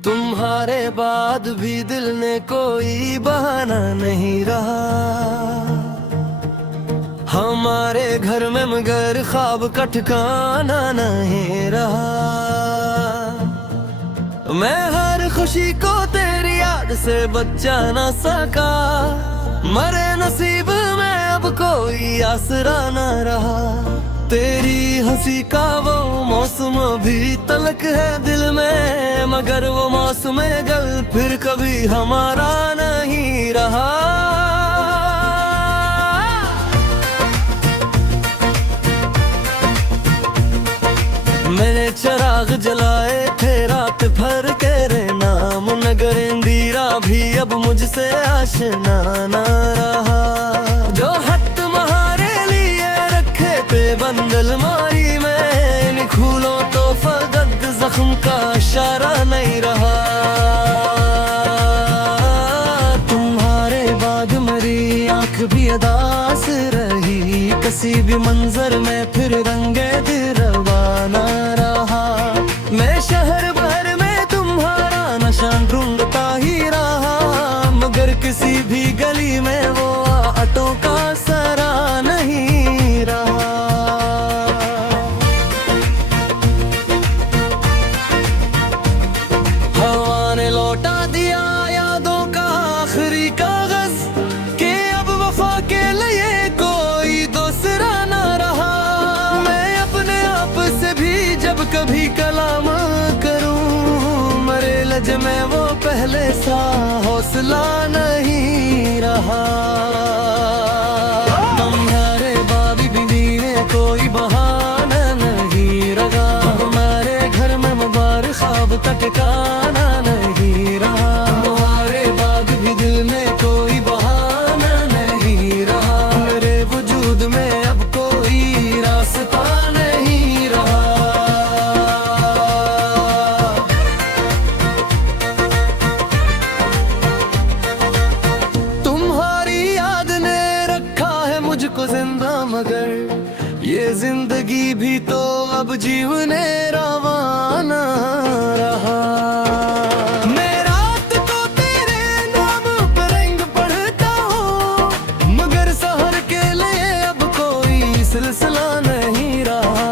तुम्हारे बाद भी दिल ने कोई बहाना नहीं रहा हमारे घर में, मगर ख्वाब का ठिकाना नहीं रहा। मैं हर खुशी को तेरी याद से बचा ना सका, मरे नसीब में अब कोई आसरा ना रहा। तेरी हंसी का वो मौसम भी तलक है दिल में, मगर वो मौसम गल फिर कभी हमारा नहीं रहा। मैंने चिराग जलाए थे रात भर तेरे नाम, नगर इंदिरा भी अब मुझसे आशना ना रहा। जो हट तुम्हारे लिए रखे थे बंदल मारी में, खोलो तो फगद जख्म का इशारा नहीं रहा। तुम्हारे बाद मेरी आंख भी अदास रही, किसी भी मंजर में फिर रंगे दिल रवाना रहा। मैं शहर भर में तुम्हारा नशा ढूंढता ही रहा, मगर किसी भी गली में वो ऑटो का सरा नहीं रहा। हवा ने लौटा दिया यादों का आखिरी कागज, कि अब वफा के लिए कोई दूसरा ना रहा। मैं अपने आप से भी जब कभी कलाम करूं, मरे लज में वो पहले सा हौसला नहीं रहा। तुम्हारे बाबी बीवी ने कोई बहाना नहीं रहा, हमारे घर में मुबारक ख्वाब का ठिकाना नहीं रहा। तुम्हारे बाद भी दिल में कोई बहाना नहीं रहा, मेरे वजूद में अब कोई रास्ता नहीं रहा। तुम्हारी याद ने रखा है मुझको जिंदा, मगर ये जिंदगी भी तो अब जीवने रवाना रहा। मैं रात को तेरे नाम पर रंग पढ़ता हूँ, मगर सहर के लिए अब कोई सिलसिला नहीं रहा।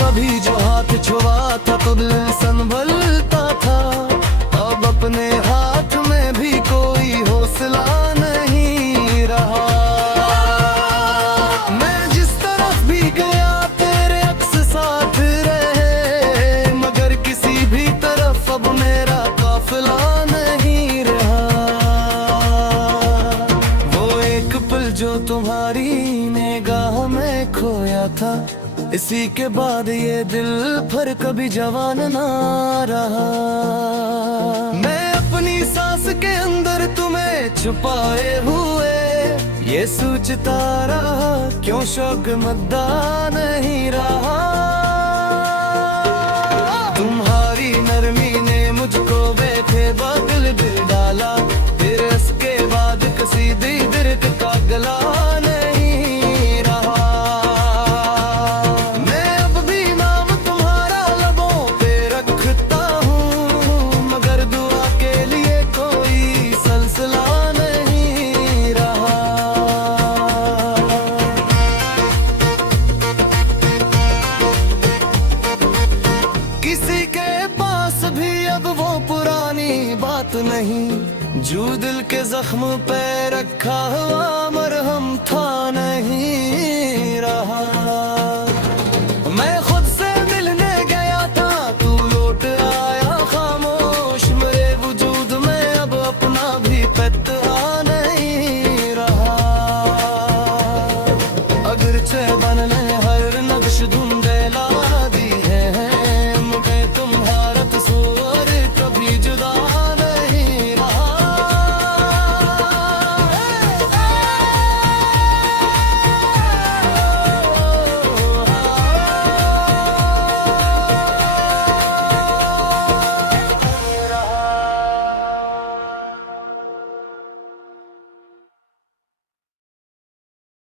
कभी जो हाथ छुआ था तो दिल संभलता था, अब अपने हाथ में भी कोई हौसला नहीं रहा। मैं जिस तरफ भी गया तेरे अक्स साथ रहे, मगर किसी भी तरफ अब मेरा काफिला नहीं रहा। वो एक पल जो तुम्हारी निगाह में खोया था, इसी के बाद ये दिल फिर कभी जवान ना रहा। मैं अपनी सांस के अंदर तुम्हें छुपाए हुए ये सोचता रहा, क्यों शौक मद्दा नहीं रहा।